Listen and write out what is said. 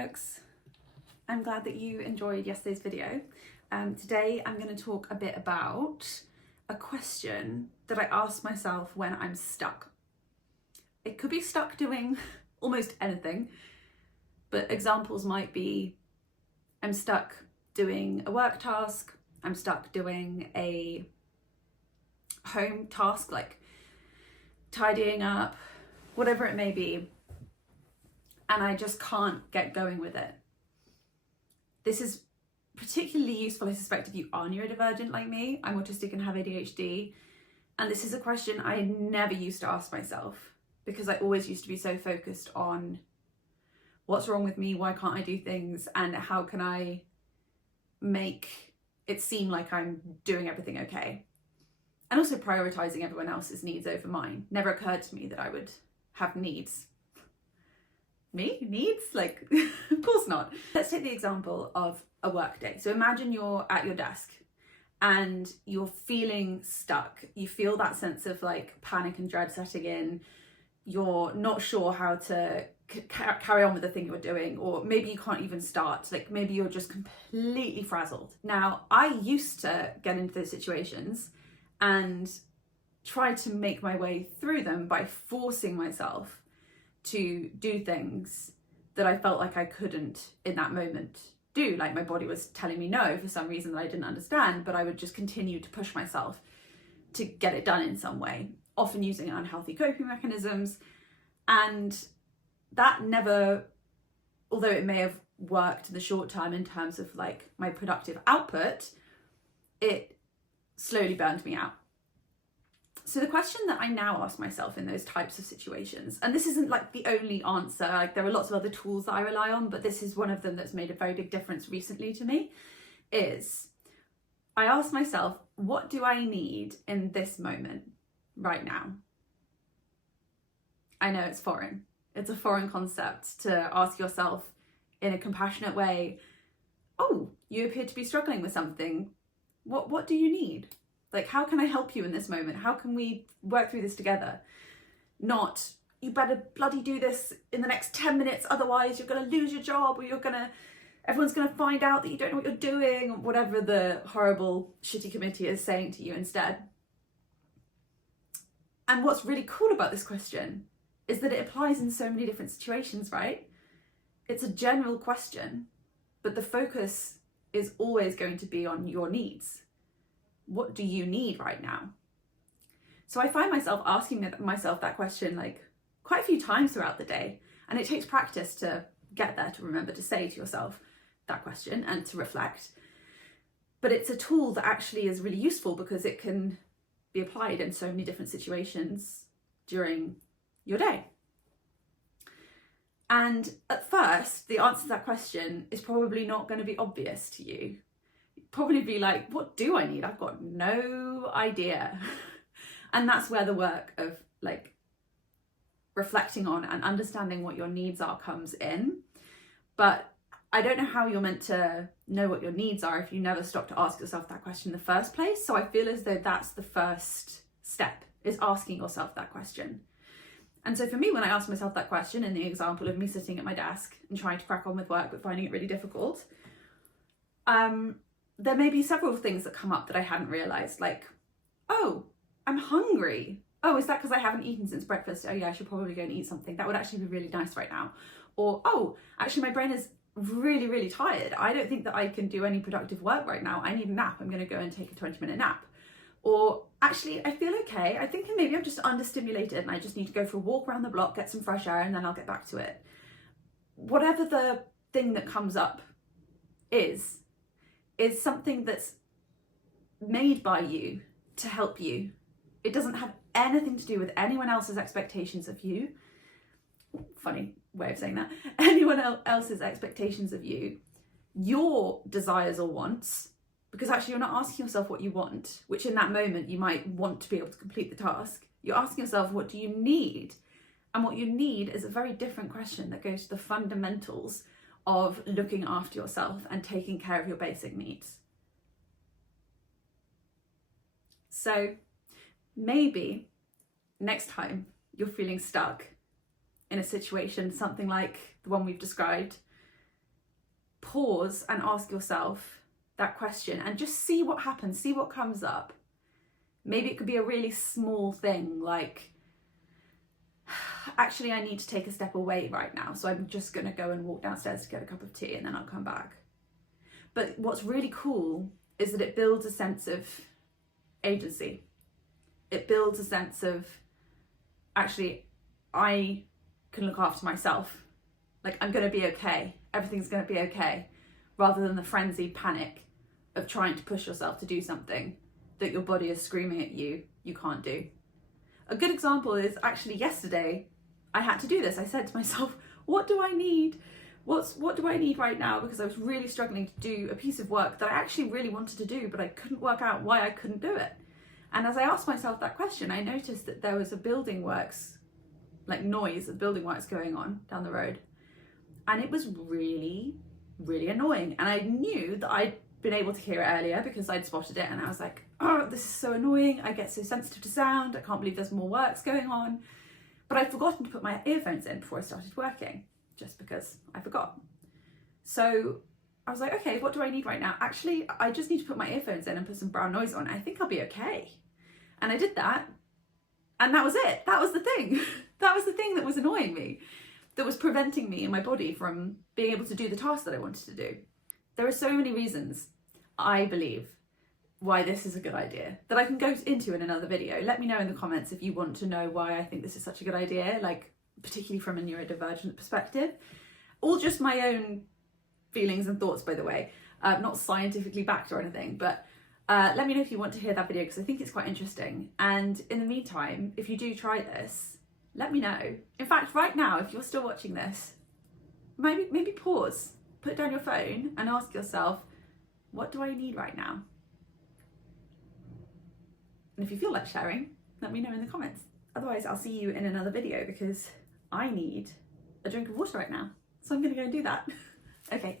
folks. I'm glad that you enjoyed yesterday's video. Today I'm going to talk a bit about a question that I ask myself when I'm stuck. It could be stuck doing almost anything, but examples might be I'm stuck doing a work task, I'm stuck doing a home task like tidying up, whatever it may be, and I just can't get going with it. This is particularly useful, I suspect, if you are neurodivergent like me. I'm autistic and have ADHD, and this is a question I never used to ask myself because I always used to be so focused on what's wrong with me, why can't I do things, and how can I make it seem like I'm doing everything okay. And also prioritizing everyone else's needs over mine. Never occurred to me that I would have needs. Me? Needs? Like, of course not. Let's take the example of a work day. So imagine you're at your desk and you're feeling stuck. You feel that sense of like panic and dread setting in. You're not sure how to carry on with the thing you're doing, or maybe you can't even start. Like maybe you're just completely frazzled. Now, I used to get into those situations and try to make my way through them by forcing myself to do things that I felt like I couldn't in that moment do. Like my body was telling me no for some reason that I didn't understand, but I would just continue to push myself to get it done in some way, often using unhealthy coping mechanisms. And that never, although it may have worked in the short term in terms of like my productive output, it slowly burned me out. So the question that I now ask myself in those types of situations, and this isn't like the only answer, like there are lots of other tools that I rely on, but this is one of them that's made a very big difference recently to me, is I ask myself, what do I need in this moment right now? I know it's foreign. It's a foreign concept to ask yourself in a compassionate way, oh, you appear to be struggling with something. What do you need? Like, how can I help you in this moment? How can we work through this together? Not, you better bloody do this in the next 10 minutes, otherwise you're going to lose your job, or everyone's going to find out that you don't know what you're doing, or whatever the horrible, shitty committee is saying to you instead. And what's really cool about this question is that it applies in so many different situations, right? It's a general question, but the focus is always going to be on your needs. What do you need right now? So I find myself asking myself that question like quite a few times throughout the day, and it takes practice to get there, to remember to say to yourself that question and to reflect. But it's a tool that actually is really useful because it can be applied in so many different situations during your day. And at first, the answer to that question is probably not going to be obvious to you. You'd probably be like, what do I need? I've got no idea. And that's where the work of like reflecting on and understanding what your needs are comes in. But I don't know how you're meant to know what your needs are if you never stop to ask yourself that question in the first place. So I feel as though that's the first step, is asking yourself that question. And so for me, when I ask myself that question, in the example of me sitting at my desk and trying to crack on with work but finding it really difficult, there may be several things that come up that I hadn't realised, like, oh, I'm hungry. Oh, is that because I haven't eaten since breakfast? Oh yeah, I should probably go and eat something. That would actually be really nice right now. Or, oh, actually my brain is really, really tired. I don't think that I can do any productive work right now. I need a nap. I'm going to go and take a 20-minute nap. Or actually, I feel okay. I think maybe I'm just understimulated and I just need to go for a walk around the block, get some fresh air, and then I'll get back to it. Whatever the thing that comes up is something that's made by you to help you. It doesn't have anything to do with anyone else's expectations of you. Funny way of saying that. Anyone else's expectations of you. Your desires or wants. Because actually you're not asking yourself what you want, which in that moment you might want to be able to complete the task. You're asking yourself, what do you need? And what you need is a very different question that goes to the fundamentals of looking after yourself and taking care of your basic needs. So maybe next time you're feeling stuck in a situation, something like the one we've described, pause and ask yourself that question and just see what happens, see what comes up. Maybe it could be a really small thing like, actually I need to take a step away right now, so I'm just going to go and walk downstairs to get a cup of tea and then I'll come back. But what's really cool is that it builds a sense of agency. It builds a sense of, actually, I can look after myself. Like, I'm going to be okay. Everything's going to be okay. Rather than the frenzied panic of trying to push yourself to do something that your body is screaming at you can't do. A good example is actually yesterday, I had to do this. I said to myself, what do I need? What do I need right now? Because I was really struggling to do a piece of work that I actually really wanted to do, but I couldn't work out why I couldn't do it. And as I asked myself that question, I noticed that there was a building works, like noise of building works going on down the road. And it was really, really annoying. And I knew that I'd been able to hear it earlier because I'd spotted it, and I was like, oh, this is so annoying. I get so sensitive to sound. I can't believe there's more works going on. But I'd forgotten to put my earphones in before I started working, just because I forgot. So I was like, okay, what do I need right now? Actually, I just need to put my earphones in and put some brown noise on. I think I'll be okay. And I did that, and that was it. That was the thing. That was the thing that was annoying me, that was preventing me and my body from being able to do the task that I wanted to do. There are so many reasons, I believe, why this is a good idea that I can go into in another video. Let me know in the comments if you want to know why I think this is such a good idea, like particularly from a neurodivergent perspective, or just my own feelings and thoughts, by the way, not scientifically backed or anything, but let me know if you want to hear that video, because I think it's quite interesting. And in the meantime, if you do try this, let me know. In fact, right now, if you're still watching this, maybe pause, put down your phone and ask yourself, what do I need right now? And if you feel like sharing, let me know in the comments. Otherwise, I'll see you in another video, because I need a drink of water right now. So I'm gonna go and do that. Okay,